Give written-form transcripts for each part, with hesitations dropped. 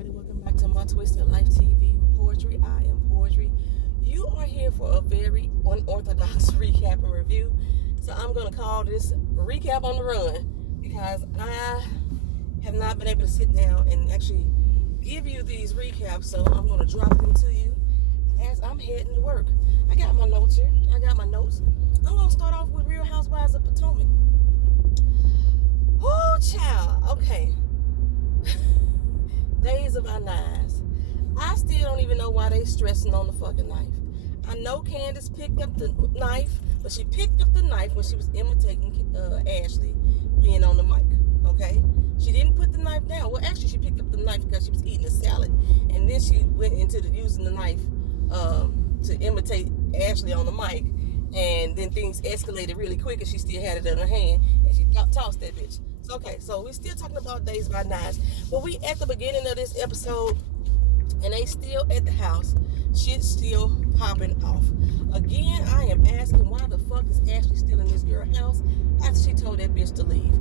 everybody, welcome back to my Twisted Life TV with Poetry. I am Poetry. You are here for a very unorthodox recap and review. So I'm going to call this Recap on the Run because I have not been able to sit down and actually give you these recaps. So I'm going to drop them to you as I'm heading to work. I got my notes here. I'm going to start off with Real Housewives of Potomac. Oh, child. Okay. Days of our lives. I still don't even know why they stressing on the fucking knife. I know Candace picked up the knife, but she picked up the knife when she was imitating Ashley being on the mic. Okay? She didn't put the knife down. Well, actually, she picked up the knife because she was eating a salad, and then she went into using the knife to imitate Ashley on the mic, and then things escalated really quick, and she still had it in her hand, and she tossed that bitch. Okay, so we're still talking about Days by Nights, but we at the beginning of this episode, and they still at the house. Shit's still popping off. Again, I am asking why the fuck is Ashley still in this girl's house after she told that bitch to leave.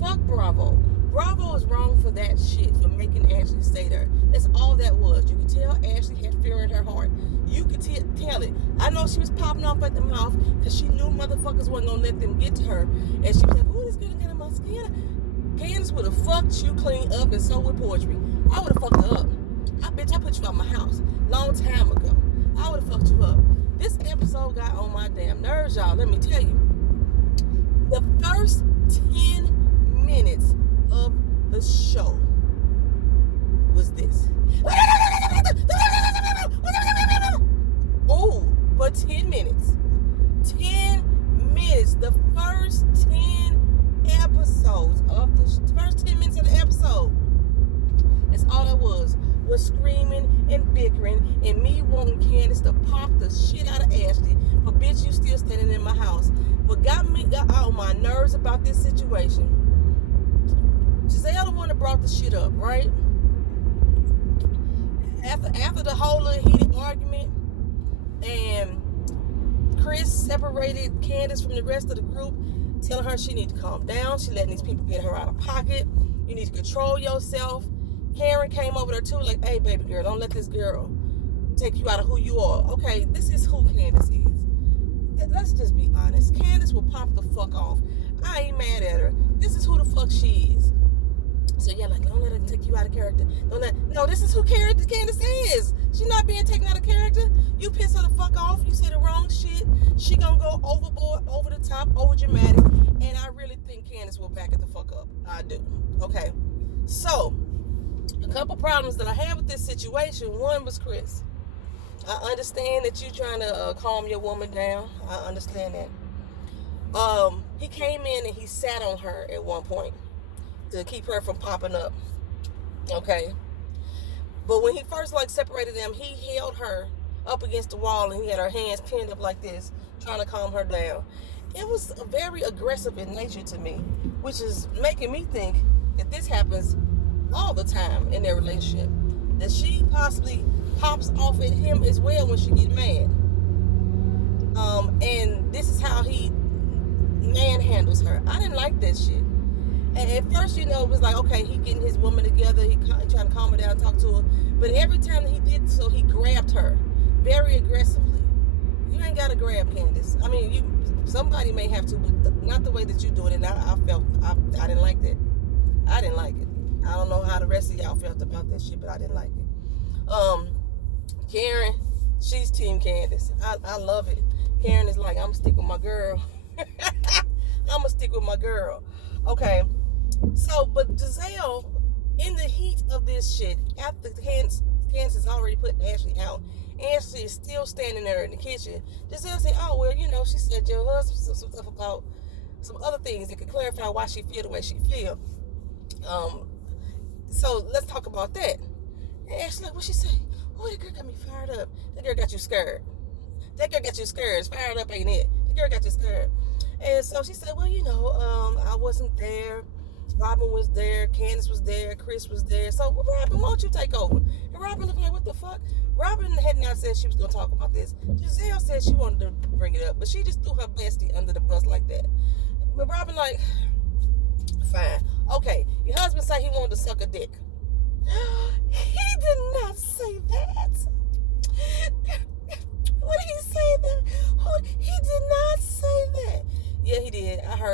Fuck Bravo. Bravo is wrong for that shit, for making Ashley stay there. That's all that was. You could tell Ashley had fear in her heart. You could tell it. I know she was popping off at the mouth because she knew motherfuckers wasn't going to let them get to her. And she was like, oh, this girl get in my skin. Candace would have fucked you clean up, and so would Poetry. I would have fucked her up. I put you out my house long time ago. I would have fucked you up. This episode got on my damn nerves, y'all. Let me tell you. The first 10 minutes of the show was this. Oh, but 10 minutes. 10 minutes. The first 10 episodes of the first 10 minutes of the episode. That's all it was screaming and bickering and me wanting Candace to pop the shit out of Ashley. But bitch, you still standing in my house. What got on my nerves about this situation, Giselle the one that brought the shit up, right? After the whole little heated argument and Chris separated Candace from the rest of the group, telling her she needs to calm down. She letting these people get her out of pocket. You need to control yourself. Karen came over there too, like, hey, baby girl, don't let this girl take you out of who you are. Okay, this is who Candace is. Let's just be honest. Candace will pop the fuck off. I ain't mad at her. This is who the fuck she is. So yeah, like, don't let her take you out of character. No, this is who Candace is. She's not being taken out of character. You piss her the fuck off. You say the wrong shit. She gonna go overboard, over the top, over dramatic. And I really think Candace will back it the fuck up. I do. Okay. So, a couple problems that I had with this situation. One was Chris. I understand that you trying to calm your woman down. I understand that. He came in and he sat on her at one point to keep her from popping up. Okay. But when he first separated them, he held her up against the wall and he had her hands pinned up like this, trying to calm her down. It was very aggressive in nature to me, which is making me think that this happens all the time in their relationship. That she possibly pops off at him as well when she gets mad. And this is how he manhandles her. I didn't like that shit. And at first, it was like, okay, he getting his woman together, he trying to calm her down, talk to her. But every time that he did so, he grabbed her very aggressively. You ain't got to grab Candace. I mean, somebody may have to, but not the way that you doing it. I didn't like that. I didn't like it. I don't know how the rest of y'all felt about that shit, but I didn't like it. Karen, she's Team Candace. I love it. Karen is like, I'm going to stick with my girl. I'm going to stick with my girl. Okay. So, but Giselle, in the heat of this shit, after Candace has already put Ashley out, Ashley is still standing there in the kitchen. Giselle said, oh, well, she said your husband some stuff about some other things that could clarify why she feel the way she feel. So let's talk about that. And Ashley like, what she say? Oh, that girl got me fired up. That girl got you scared. Fired up ain't it? The girl got you scared. And so she said, well, I wasn't there. Robin was there. Candace was there. Chris was there. So, Robin, why don't you take over? And Robin looked like, what the fuck? Robin had not said she was going to talk about this. Giselle said she wanted to bring it up, but she just threw her bestie under the bus like that. But Robin like, fine. Okay, your husband said he wanted to suck a dick. He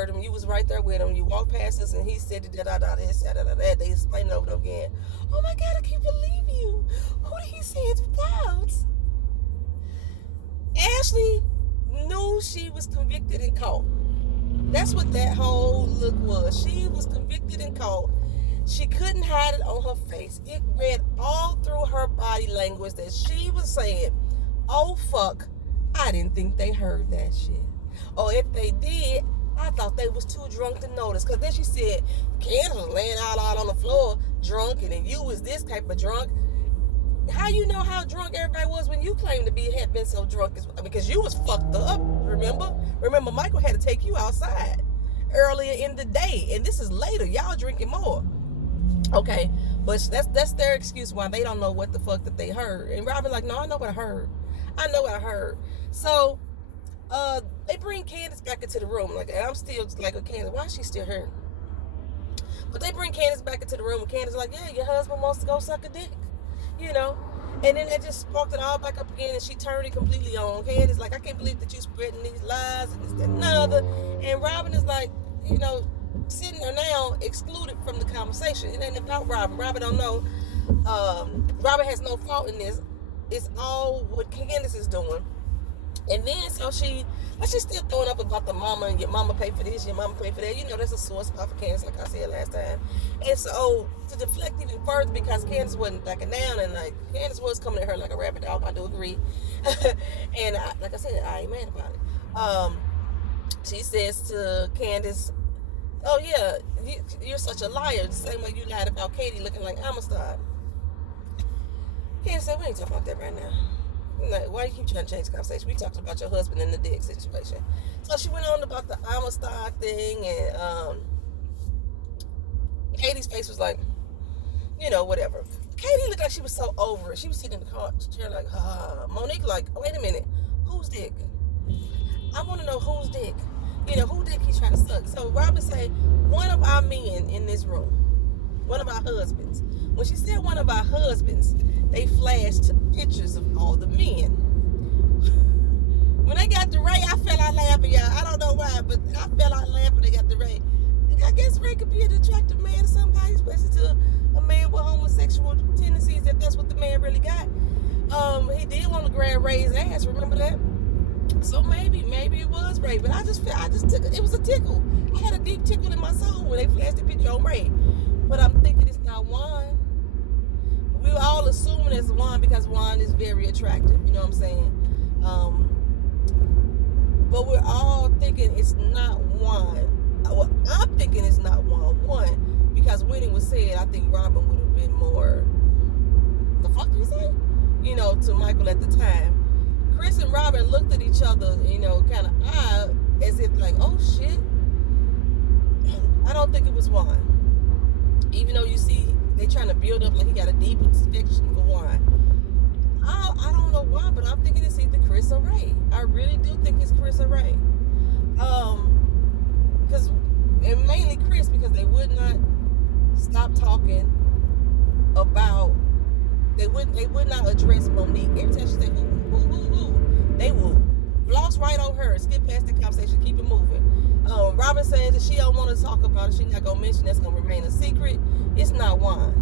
heard him. You was right there with him. You walked past us, and he said this, that. They explained it over and over again. Oh my God, I can't believe you. Who did he say it without? Ashley knew she was convicted and caught. That's what that whole look was. She was convicted and caught. She couldn't hide it on her face. It read all through her body language that she was saying, oh fuck, I didn't think they heard that shit. Or if they did, I thought they was too drunk to notice. Because then she said, Candace was laying out on the floor drunk, and then you was this type of drunk. How you know how drunk everybody was when you claimed to had been so drunk? Because you was fucked up, remember? Remember, Michael had to take you outside earlier in the day, and this is later. Y'all drinking more. Okay, but that's their excuse why they don't know what the fuck that they heard. And Robin like, no, I know what I heard. I know what I heard. So, they bring Candace back into the room. Like, I'm still like, Candace, why is she still here? But they bring Candace back into the room, and Candace is like, yeah, your husband wants to go suck a dick. You know, and then they just sparked it all back up again, and she turned it completely on. Candace like, I can't believe that you spreading these lies and this, that, and another. And Robin is like, you know, sitting there now, excluded from the conversation. It ain't about Robin. Robin don't know. Robin has no fault in this. It's all what Candace is doing. And then so she's still throwing up about the mama, and your mama pay for this, your mama pay for that. You know, that's a sore spot for Candace, like I said last time. And so to deflect even further, because Candace wasn't backing down, and like Candace was coming at her like a rabid dog, I do agree. And like I said, I ain't mad about it. She says to Candace, oh yeah, you're such a liar, the same way you lied about Katie looking like Amistad. Candace said, we ain't talking about that right now. Like, why you keep trying to change the conversation? We talked about your husband and the dick situation. So she went on about the Amistad thing, and Katie's face was like, you know, whatever. Katie looked like she was so over it. She was sitting in the chair like, Monique like, wait a minute, whose dick? I want to know whose dick. You know, who dick he's trying to suck. So Robin said, one of our men in this room, one of our husbands. When she said one of our husbands, they flashed pictures of all the men. When they got the Ray, I fell out laughing, y'all. I don't know why, but I fell out laughing when they got the Ray. I guess Ray could be an attractive man to somebody, especially to a man with homosexual tendencies, if that's what the man really got. He did want to grab Ray's ass, remember that? So maybe it was Ray, but I just took it. It was a tickle. I had a deep tickle in my soul when they flashed the picture on Ray. But I'm thinking it's not Juan. We were all assuming it's Juan because Juan is very attractive. You know what I'm saying? But we're all thinking it's not Juan. Well, I'm thinking it's not Juan. One, because when it was said, I think Robin would have been more, the fuck you say? You know, to Michael at the time. Chris and Robin looked at each other, you know, kind of odd, as if like, oh shit. I don't think it was Juan. Even though you see they trying to build up like he got a deep affection for Juan. I don't know why, but I'm thinking it's either Chris or Ray. I really do think it's Chris or Ray. And mainly Chris, because they would not stop talking about, they would not address Monique. Every time she said who, they will gloss right on her, skip past the conversation, keep it moving. Robin saying that she don't want to talk about it, she's not gonna mention, that's gonna remain a secret. It's not Juan.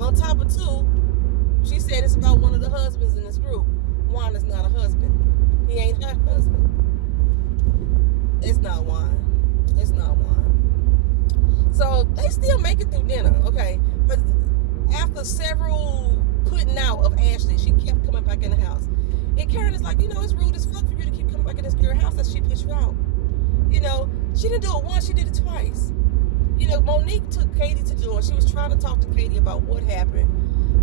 On top of two, she said it's about one of the husbands in this group. Juan is not a husband. He ain't her husband. It's not Juan. It's not Juan. So they still make it through dinner, okay? But after several putting out of Ashley, she kept coming back in the house. And Karen is like, you know, it's rude as fuck for you to keep coming back in this girl house that she put you out. You know, she didn't do it once, she did it twice. You know, Monique took Katie to the door. She was trying to talk to Katie about what happened,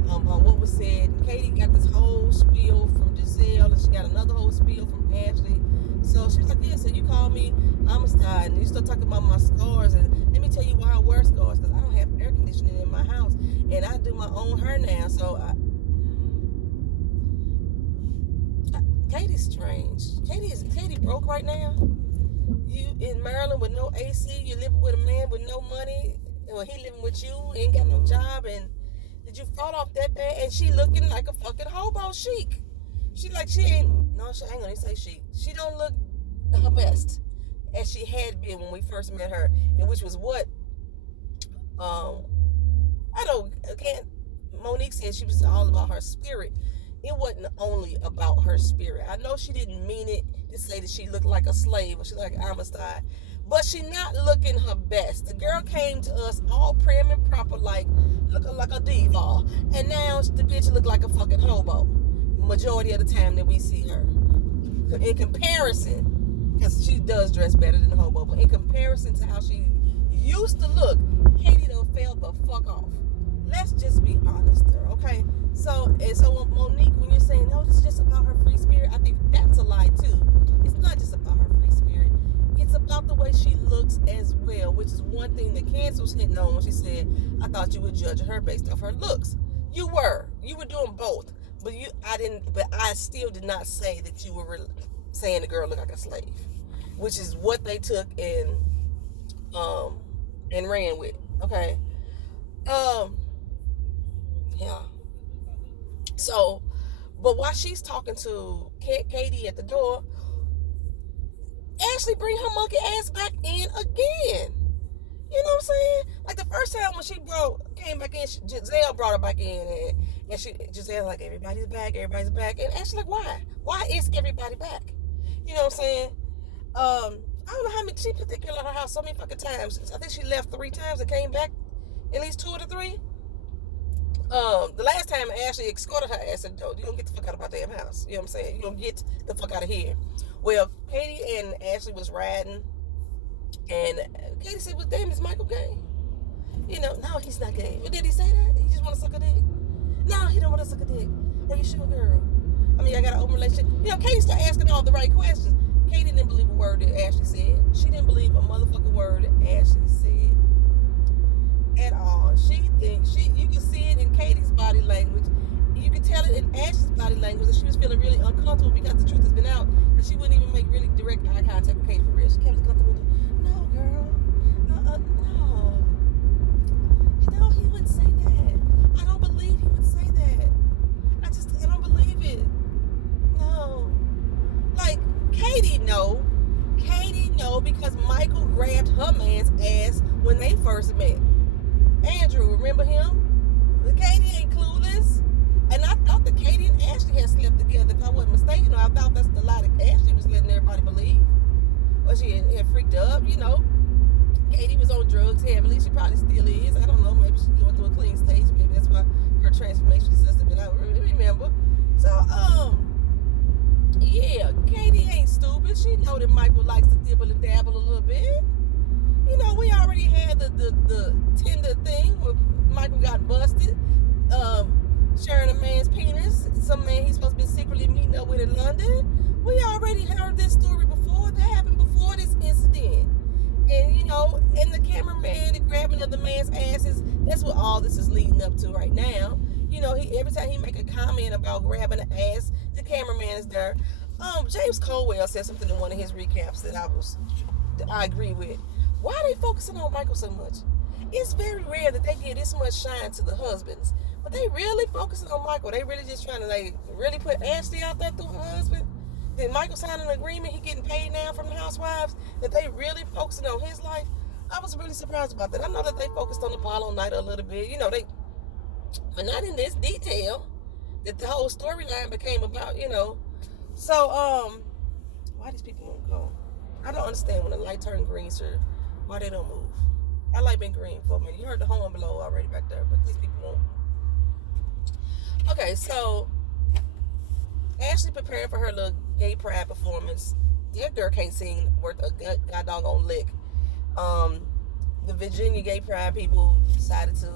about what was said. Katie got this whole spiel from Giselle, and she got another whole spiel from Ashley. So she was like, yeah, so you called me Amistad, and you start talking about my scars, and let me tell you why I wear scars, because I don't have air conditioning in my house, and I do my own hair now, so Katie's strange. Katie broke right now. You in Maryland with no AC, you living with a man with no money, or he living with you, ain't got no job, and did you fall off that bad? And she looking like a fucking hobo chic. She ain't gonna say chic. She don't look her best. as she had been when we first met her, and which was what Monique said she was all about her spirit. It wasn't only about her spirit. I know she didn't mean it to say that she looked like a slave or she looked like Amistad, but she not looking her best. The girl came to us all prim and proper, like looking like a diva, and now the bitch look like a fucking hobo. Majority of the time that we see her, in comparison, because she does dress better than a hobo, but in comparison to how she used to look, Katie done fell the fuck off. Let's just be honest there, okay? So Monique, when you're saying, no, this is just about her free spirit, I think that's a lie too. It's not just about her free spirit. It's about the way she looks as well, which is one thing that Candace was hitting on when she said, I thought you were judging her based off her looks. You were doing both, but I still did not say that you were saying the girl looked like a slave, which is what they took and ran with, okay? Yeah. So, but while she's talking to Katie at the door, Ashley bring her monkey ass back in again. You know what I'm saying? Like the first time when she came back in, Giselle brought her back in, and Giselle like, everybody's back. And Ashley like, why? Why is everybody back? You know what I'm saying? I don't know how many, she put that girl at her house so many fucking times. I think she left 3 times and came back at least 2 or 3. The last time Ashley escorted her ass and you don't get the fuck out of my damn house. You know what I'm saying? You don't get the fuck out of here. Well, Katie and Ashley was riding, and Katie said, well, damn, is Michael gay? You know, no, he's not gay. But did he say that? He just want to suck a dick? No, he don't want to suck a dick. Are you sure, girl? I mean, I got an open relationship. You know, Katie started asking all the right questions. Katie didn't believe a word that Ashley said. She didn't believe a motherfucking word that Ashley said at all. You can see it in Katie's body language. You can tell it in Ashley's body language that she was feeling really uncomfortable because the truth has been out, and she wouldn't even make really direct eye contact with Katie for real. She kept looking out the window. No, girl. No. No, he wouldn't say that. I don't believe he would say that. I don't believe it. No. Like, Katie know because Michael grabbed her man's ass when they first met. Andrew, remember him? Katie ain't clueless. And I thought that Katie and Ashley had slept together, if I wasn't mistaken. I thought that's the lie that Ashley was letting everybody believe. Or she had freaked up, you know. Katie was on drugs heavily. She probably still is. I don't know. Maybe she's going through a clean stage. Maybe that's why her transformation is just a bit. I really remember. So, yeah, Katie ain't stupid. She know that Michael likes to dibble and dabble a little bit. You know, we already had the Tinder thing where Michael got busted, sharing a man's penis. Some man he's supposed to be secretly meeting up with in London. We already heard this story before. That happened before this incident. And, you know, and the cameraman, the grabbing of the man's asses, that's what all this is leading up to right now. You know, every time he make a comment about grabbing an ass, the cameraman is there. James Colwell said something in one of his recaps that I agree with. Why are they focusing on Michael so much? It's very rare that they give this much shine to the husbands, but they really focusing on Michael. They really just trying to really put Ashley out there through her husband. Did Michael sign an agreement? He getting paid now from the housewives? That they really focusing on his life? I was really surprised about that. I know that they focused on Apollo Night a little bit, you know, but not in this detail that the whole storyline became about, you know. So, why these people won't go? I don't understand when the light turn green, sir. Why they don't move? I like been green for a minute. You heard the horn below already back there, but these people won't. Okay, so Ashley prepared for her little gay pride performance. That girl can't sing worth a god doggone lick. The Virginia gay pride people decided to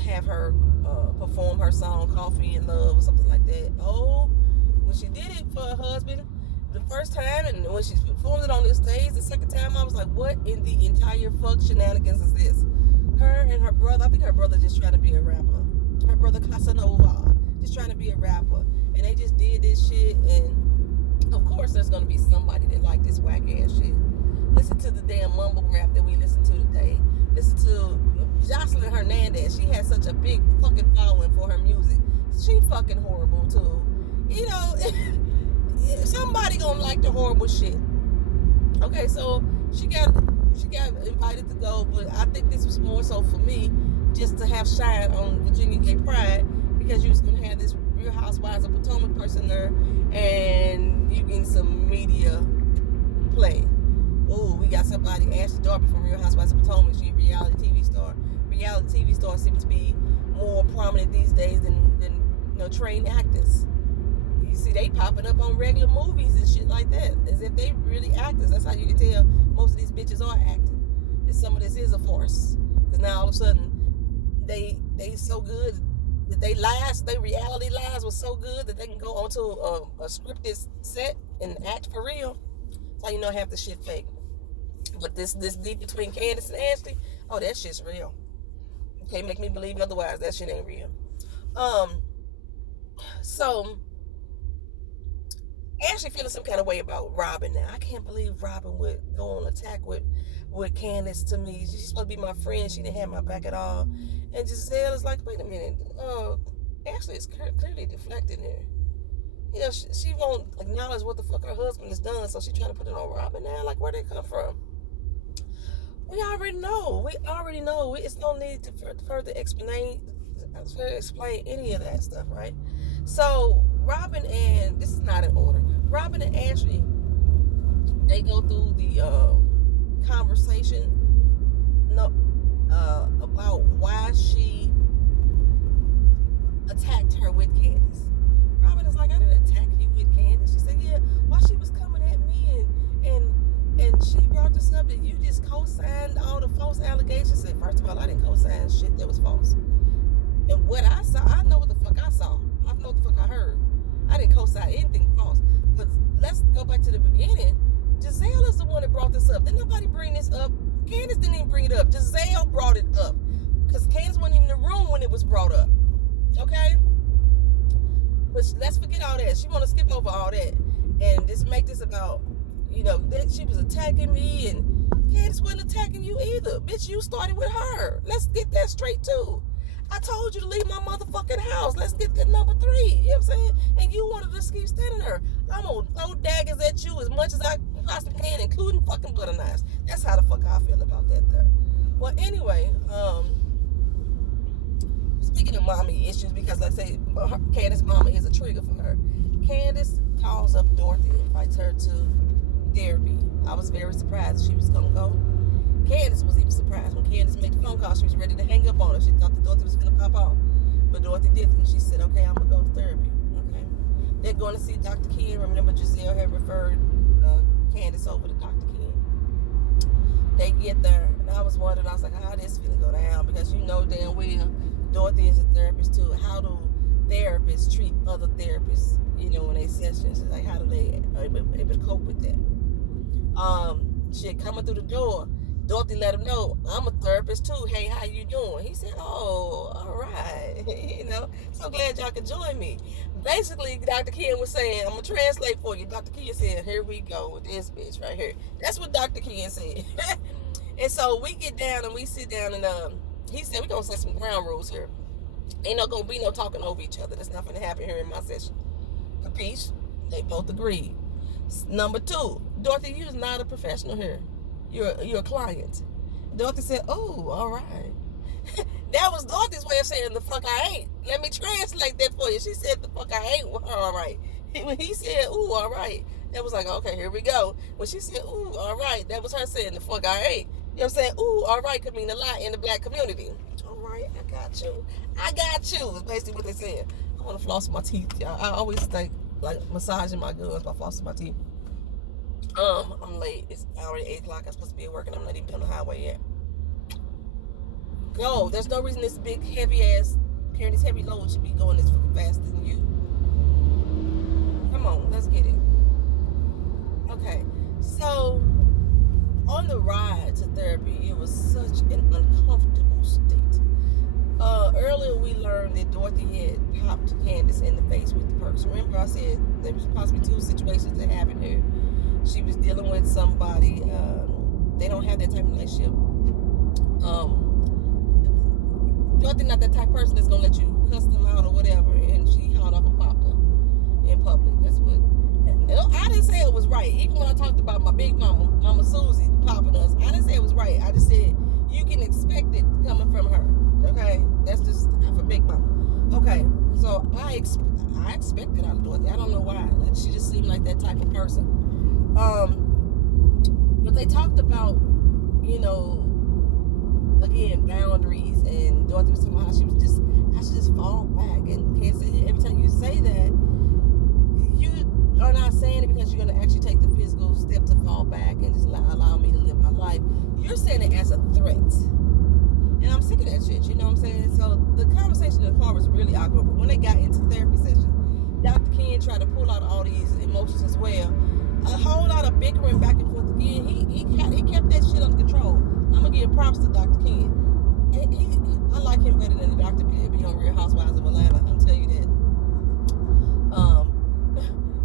have her perform her song "Coffee and Love" or something like that. Oh, when she did it for her husband the first time, and when she performed it on this stage the second time, I was like, what in the entire fuck shenanigans is this? Her and her brother, I think her brother just trying to be a rapper. Her brother Casanova, just trying to be a rapper. And they just did this shit, and of course there's gonna be somebody that like this whack ass shit. Listen to the damn mumble rap that we listened to today. Listen to Jocelyn Hernandez. She has such a big fucking following for her music. She fucking horrible too. You know, somebody gonna like the horrible shit. Okay, so she got invited to go, but I think this was more so for me, just to have shine on Virginia Gay Pride, because you was gonna have this Real Housewives of Potomac person there, and you getting some media play. Oh, we got somebody, Ashley Darby from Real Housewives of Potomac. She a reality TV star. Reality TV stars seem to be more prominent these days than trained actors. You see, they popping up on regular movies and shit like that, as if they really actors. That's how you can tell most of these bitches are acting. And some of this is a farce. Because now all of a sudden, they so good that they reality lives was so good that they can go onto a scripted set and act for real. That's how you know half the shit fake. But this deep between Candace and Ashley, oh, that shit's real. You can't make me believe otherwise. That shit ain't real. So Ashley feeling some kind of way about Robin now. I can't believe Robin would go on attack with Candace to me. She's supposed to be my friend. She didn't have my back at all. And Giselle is like, wait a minute. Ashley is clearly deflecting her. You know, she won't acknowledge what the fuck her husband has done, so she's trying to put it on Robin now. Like, where'd they come from? We already know. It's no need to further explain any of that stuff, right? So Robin and this is not in order. Robin and Ashley, they go through the conversation about why she attacked her with Candace. Robin is like, I didn't attack you with Candace. She said, yeah, while she was coming at me and she brought this up that you just co-signed all the false allegations. Said, first of all, I didn't co-sign shit that was false. And what I saw, I know what the fuck I saw. I know what the fuck I heard. I didn't co-sign anything false. But let's go back to the beginning. Giselle is the one that brought this up. Didn't nobody bring this up? Candace didn't even bring it up. Giselle brought it up. Because Candace wasn't even in the room when it was brought up. Okay? But let's forget all that. She want to skip over all that. And just make this about, that she was attacking me, and Candace wasn't attacking you either. Bitch, you started with her. Let's get that straight too. I told you to leave my motherfucking house. Let's get to number 3. You know what I'm saying? And you wanted to just keep standing there. I'm going to throw daggers at you as much as I possibly can, including fucking butter knives. That's how the fuck I feel about that there. Well, anyway, speaking of mommy issues, because like I say, Candace's mama is a trigger for her. Candace calls up Dorothy and invites her to therapy. I was very surprised that she was going to go. Candace was even surprised when Candace made the phone call. She was ready to hang up on her. She thought that Dorothy was going to pop off. But Dorothy didn't. She said, okay, I'm going to go to therapy. Okay. They're going to see Dr. Ken. Remember, Giselle had referred Candace over to Dr. Ken. They get there, and I was wondering, I was like, how this finna go down? Because you know damn well Dorothy is a therapist too. How do therapists treat other therapists, in their sessions? Like, how do they able to cope with that? Shit, coming through the door, Dorothy let him know, I'm a therapist too. Hey, how you doing? He said, oh, all right. So glad y'all could join me. Basically, Dr. Ken was saying, I'm going to translate for you. Dr. Ken said, here we go with this bitch right here. That's what Dr. Ken said. And so we get down and we sit down, and he said, we're going to set some ground rules here. Ain't no going to be no talking over each other. That's not going to happen here in my session. Capiche? They both agreed. Number 2, Dorothy, you're not a professional here. You're a client. Dorothy said, oh, all right. That was Dorothy's way of saying the fuck I ain't. Let me translate that for you. She said the fuck I ain't. All right. When he said, ooh, all right, that was like, okay, here we go. When she said, ooh, all right, that was her saying the fuck I ain't. You know what I'm saying? Ooh, all right could mean a lot in the black community. All right, I got you. Is basically what they said. I want to floss my teeth, y'all. I always think like massaging my gums by flossing my teeth. I'm late. It's already 8 o'clock. I'm supposed to be at work, and I'm not even on the highway yet. Go. There's no reason this big, carrying this heavy load should be going this fucking faster than you. Come on, let's get it. Okay. So, on the ride to therapy, it was such an uncomfortable state. Earlier we learned that Dorothy had popped Candace in the face with the purse. Remember I said there was possibly 2 situations that happened here. She was dealing with somebody, they don't have that type of relationship. Dorothy not that type of person that's gonna let you cuss them out or whatever, and she hauled off and popped her in public. That's what, I didn't say it was right. Even when I talked about my big mama So I expect that out of Dorothy. I don't know why. She just seemed like that type of person. But they talked about, again, boundaries, and Dorothy was talking about how she should just fall back. And Ken said, every time you say that, you are not saying it because you're going to actually take the physical step to fall back and just allow me to live my life. You're saying it as a threat. And I'm sick of that shit, you know what I'm saying? So the conversation in the car was really awkward. But when they got into therapy session, Dr. Ken tried to pull out all these emotions as well. A whole lot of bickering back and forth again. He kept that shit under control. I'm going to give props to Dr. Ken. I like him better than the Dr. P be on Real Housewives of Atlanta. I'm telling you that.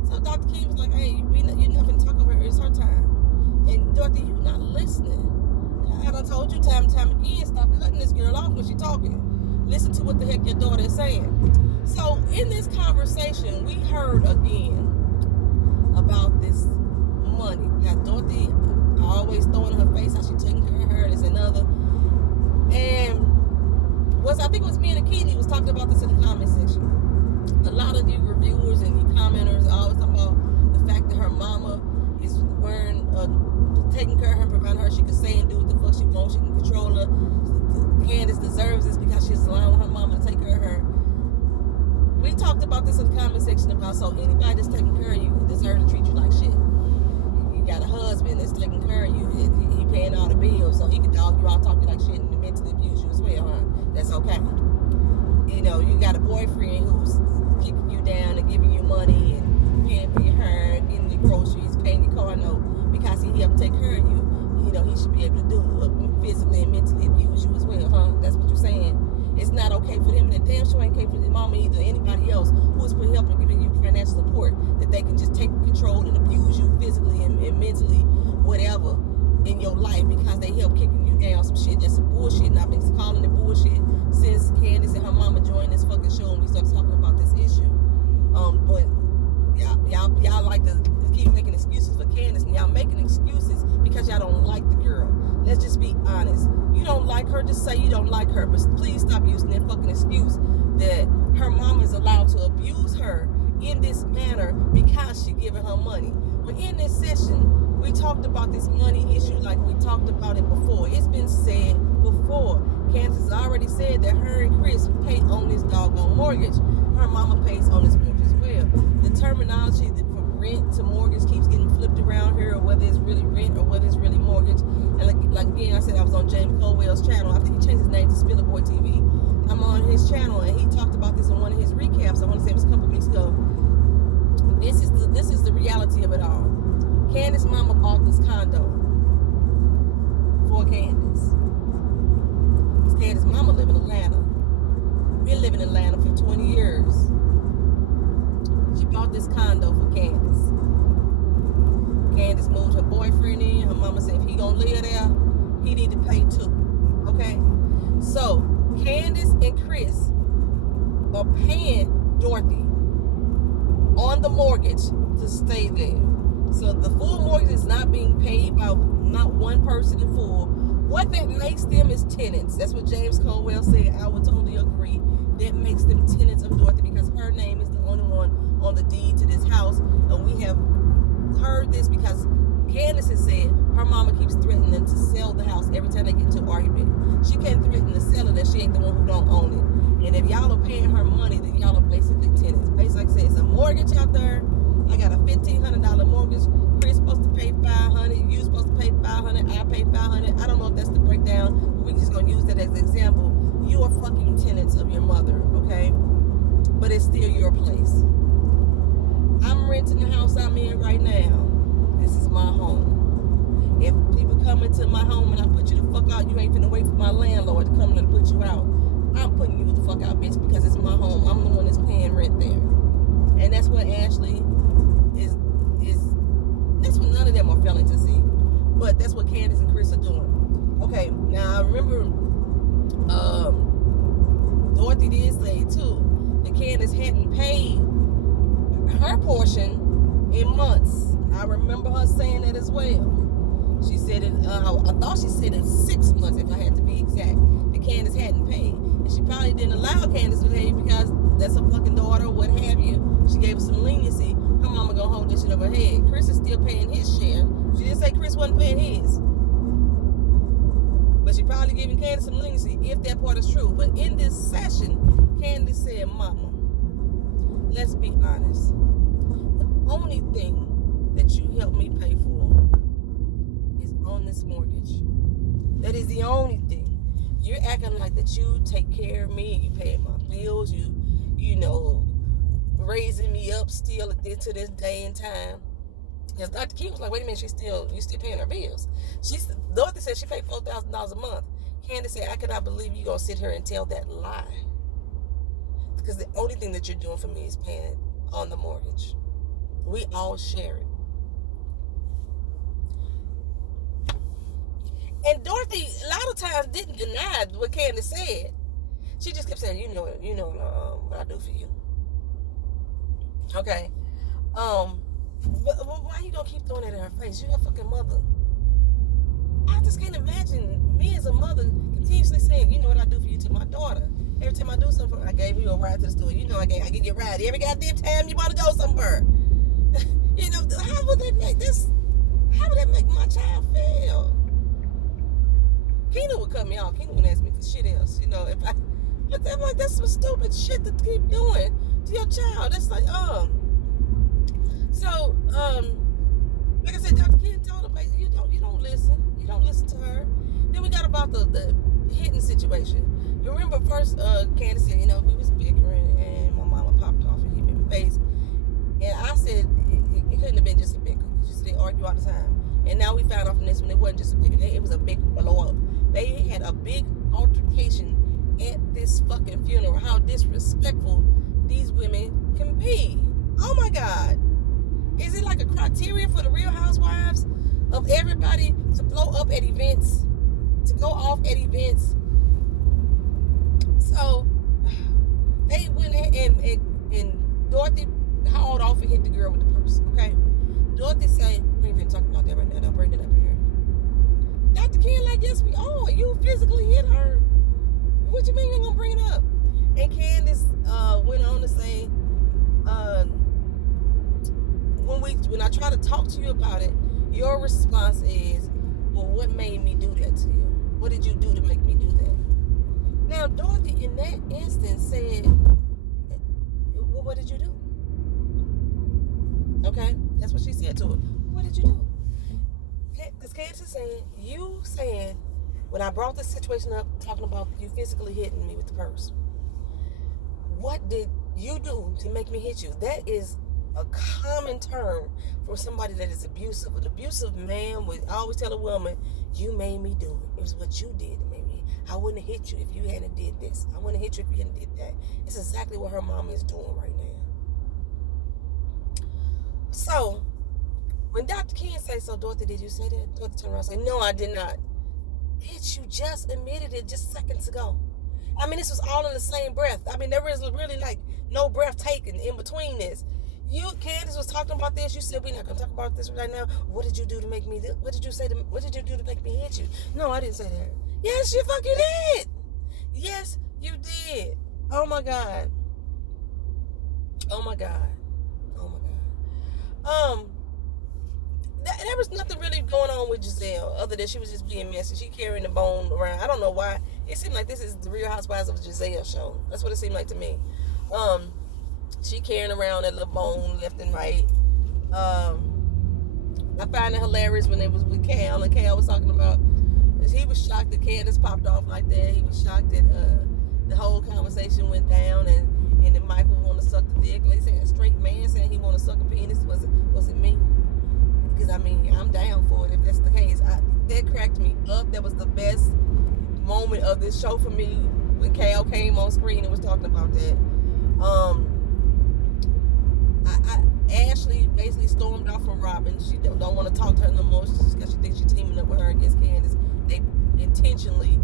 So Dr. Ken was like, hey, you're not going to talk over her. It's her time. And Dorothy, you're not listening. I done told you time and time again, stop cutting this girl off when she's talking. Listen to what the heck your daughter is saying. So in this conversation, we heard again about this money. Got Dorothy always throwing in her face how she taking care of her, this and other. And I think it was me and Akini was talking about this in the comment section. A lot of you reviewers and you commenters are always talking about the fact that her mama is taking care of her, providing her. She can say and do what the fuck she wants. She can control her. Candace deserves this because she's allowing her mama to take care of her. We talked about this in the comment section about, so anybody that's taking care of you deserves to treat you like shit. You got a husband that's taking care of you. He paying all the bills, so he can dog you out, talk you like shit, and mentally abuse you as well, huh? That's okay. You got a boyfriend who's kicking you down and giving you money and paying for your hair, getting your groceries, paying your car note because he helped take care of you. He should be able to do physically and mentally abuse you as well, huh? That's what you're saying. It's not okay for them, and it damn sure ain't okay for their mama either, anybody else who is putting help and giving you financial support, that they can just take control and abuse you physically and mentally, whatever, in your life because they help kicking you down some shit. That's some bullshit, and I've been calling it bullshit since Candace and her mama joined this fucking show and we started talking about this issue. But y'all like to keep making excuses for Candace, and y'all making excuses because y'all don't like the girl. Let's just be honest. You don't like her, just say you don't like her, but please stop using that fucking excuse that her mama is allowed to abuse her in this manner because she giving her money. But in this session, we talked about this money issue like we talked about it before. It's been said before. Candace has already said that her and Chris pay on this doggone mortgage. Her mama pays on this mortgage as well. The terminology from rent to mortgage keeps getting flipped around here, or whether it's really rent or whether it's really mortgage. And like again, I said I was on James Colwell's channel. I think he changed his name to Spiller Boy TV. I'm on his channel, and he talked about this in one of his recaps. I want to say it was a couple weeks ago. This is the reality of it all. Candace's mama bought this condo for Candace. Candace's mama live in Atlanta. Been living in Atlanta for 20 years. She bought this condo for Candace. Candace moved her boyfriend in. Her mama said if he gonna live there, he need to pay too. Okay? So Candace and Chris are paying Dorothy on the mortgage to stay there. So the full mortgage is not being paid by not one person in full. What that makes them is tenants. That's what James Colwell said. I would totally agree. That makes them tenants of Dorothy because her name is the only one on the deed to this house. And we have heard this because Candace has said her mama keeps threatening them to sell the house every time they get into an argument. She can't threaten to sell it and she ain't the one who don't own it. And if y'all are paying her money, then y'all are basically tenants. Basically, like I said, it's a mortgage out there. I got a $1,500 mortgage. Chris supposed to pay $500. You supposed to pay $500. I pay $500. I don't know if that's the breakdown, but we're just gonna use that as an example. You are fucking tenants of your mother, okay? But it's still your place. I'm renting the house I'm in right now. This is my home. If people come into my home and I put you the fuck out, you ain't finna wait for my landlord to come in and put you out. I'm putting you the fuck out, bitch, because it's my home. I'm the one that's paying rent there. And that's what Ashley is that's what none of them are failing to see. But that's what Candace and Chris are doing. Okay, now I remember Dorothy did say too that Candace hadn't paid her portion in months. I remember her saying that as well. She said it, I thought she said it 6 months if I had to be exact, that Candace hadn't paid. And she probably didn't allow Candace to pay because that's her fucking daughter, what have you. She gave us some leniency. Her mama gonna hold this shit over her head. Chris is still paying his share. She didn't say Chris wasn't paying his. But she probably giving Candace some leniency, if that part is true. But in this session, Candace said, Mama, let's be honest. The only thing that you helped me pay for is on this mortgage. That is the only thing. You're acting like that you take care of me, you pay my bills, you know, raising me up still to this day and time. Because Dr. King was like, wait a minute, you still paying her bills. Dorothy said she paid $4,000 a month. Candace said, I cannot believe you gonna sit here and tell that lie. Because the only thing that you're doing for me is paying on the mortgage. We all share it. And Dorothy, a lot of times, didn't deny what Candace said. She just kept saying, you know what I do for you. Okay. But why you gonna keep throwing it in her face? You're a fucking mother. I just can't imagine me as a mother continuously saying, you know what I do for you to my daughter. Every time I do something for her, I gave you a ride to the store. You know I give you a ride every goddamn time you want to go somewhere. You know, how would that make my child feel? Keena would cut me off. Keena would ask me for shit else. You know, but I'm like, that's some stupid shit to keep doing to your child. That's like, So, like I said, Dr. Ken told her, basically, you don't listen. You don't listen to her. Then we got about the hitting situation. You remember first, Candace said, we was bickering, and my mama popped off and hit me in the face. And I said, it couldn't have been just a bicker. She said they argue all the time. And now we found out from this one, it wasn't just a bicker. It was a big blow up. They had a big altercation at this fucking funeral. How disrespectful these women can be. Oh my God. Is it like a criteria for the Real Housewives of everybody to blow up at events, to go off at events? So they went and Dorothy hauled off and hit the girl with the purse. Okay, Dorothy said, "We ain't been talking about that right now. Don't bring it up here." Dr. Ken, like, yes, we are. You physically hit her. What you mean you ain't gonna bring it up? And Candace went on to say, when I try to talk to you about it, your response is, well, what made me do that to you? What did you do to make me do that? Now, Dorothy, in that instance, said, well, what did you do? Okay? That's what she said to her. What did you do? Because Candace is saying, you saying, when I brought this situation up, talking about you physically hitting me with the purse, what did you do to make me hit you? That is a common term for somebody that is abusive. An abusive man would always tell a woman, you made me do it. It was what you did that made me. I wouldn't have hit you if you hadn't did this. I wouldn't have hit you if you hadn't did that. It's exactly what her mama is doing right now. So, when Dr. Ken said, so Dorothy, did you say that? Dorothy turned around and said, no, I did not. Bitch, you just admitted it just seconds ago. I mean, this was all in the same breath. I mean, there was really like no breath taken in between this. Candace was talking about this. You said we're not gonna talk about this right now. What did you do to make me? What did you do to make me hit you? No, I didn't say that. Yes, you fucking did. Yes, you did. Oh my God. Oh my God. Oh my God. There was nothing really going on with Giselle other than she was just being messy. She carrying the bone around. I don't know why. It seemed like this is the Real Housewives of Giselle show. That's what it seemed like to me. She carrying around that little bone left and right. I find it hilarious when it was with Cal, and Cal was talking about, he was shocked that Candace popped off like that. He was shocked that the whole conversation went down, and then Michael want to suck the dick. Like he said, a straight man saying he want to suck a penis. Was it me? Because I mean, I'm down for it if that's the case. That cracked me up. That was the best moment of this show for me when Cal came on screen and was talking about that. Ashley basically stormed off from Robin. She don't want to talk to her no more because she thinks she's teaming up with her against Candace. They intentionally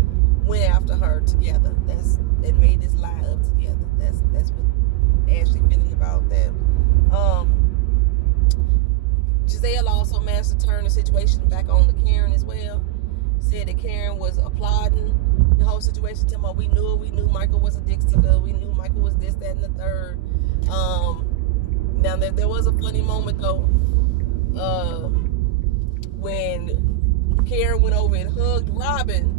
went after her together. They made this lie up together. That's what Ashley feeling about that. Giselle also managed to turn the situation back on to Karen as well. Said that Karen was applauding the whole situation. Talking about we knew Michael was a dick sucker. We knew Michael was this, that, and the third. Now there was a funny moment though, when Karen went over and hugged Robin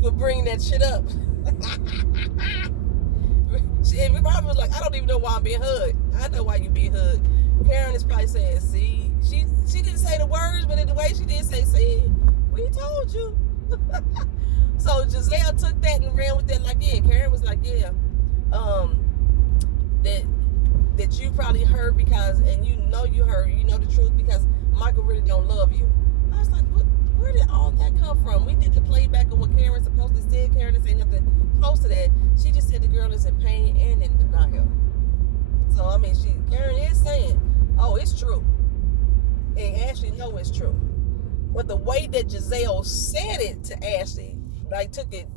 for bringing that shit up. And Robin was like, I don't even know why I'm being hugged. I know why you being hugged. Karen is probably saying, see, she didn't say the words, but in the way she did say, we told you. So Giselle took that and ran with that like, yeah. Karen was like, yeah, that you probably heard because, and you know the truth because Michael really don't love you. I was like, where did all that come from? We did the playback of what Karen supposedly said. Karen didn't say nothing close to that. She just said the girl is in pain and in denial. So I mean, Karen is saying, oh, it's true, and Ashley know it's true. But the way that Giselle said it to Ashley, like took it,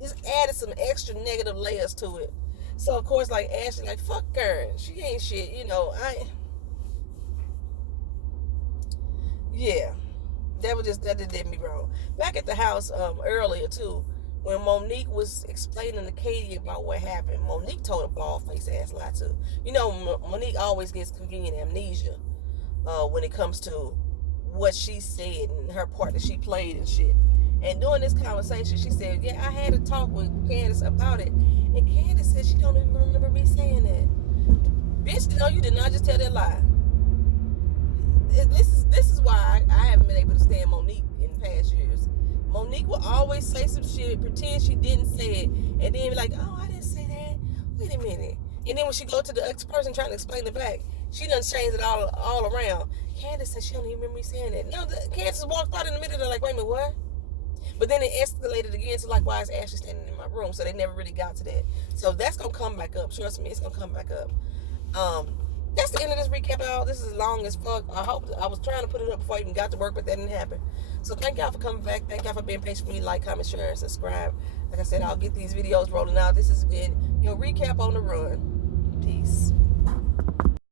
just added some extra negative layers to it. So of course, like Ashley, like fuck Karen, she ain't shit, yeah, that did me wrong. Back at the house earlier too, when Monique was explaining to Katie about what happened, Monique told a bald-faced ass lie too. Monique always gets convenient amnesia when it comes to what she said and her part that she played and shit. And during this conversation, she said, yeah, I had a talk with Candace about it. And Candace said she don't even remember me saying that. Bitch, no, you did not just tell that lie. This is why I haven't been able to stand Monique in past years. Monique will always say some shit, pretend she didn't say it, and then be like, oh, I didn't say that. Wait a minute. And then when she go to the ex person trying to explain it back, she done changed it all around. Candace said she don't even remember me saying that. No, Candace walked out in the middle of like, wait a minute, what? But then it escalated again to like, why is Ashley standing in my room? So they never really got to that. So that's gonna come back up. Trust me, it's gonna come back up. That's the end of this recap, y'all. This is long as fuck. I was trying to put it up before I even got to work, but that didn't happen. So thank y'all for coming back. Thank y'all for being patient with me. Like, comment, share, and subscribe. Like I said, I'll get these videos rolling out. This has been your recap on the run. Peace.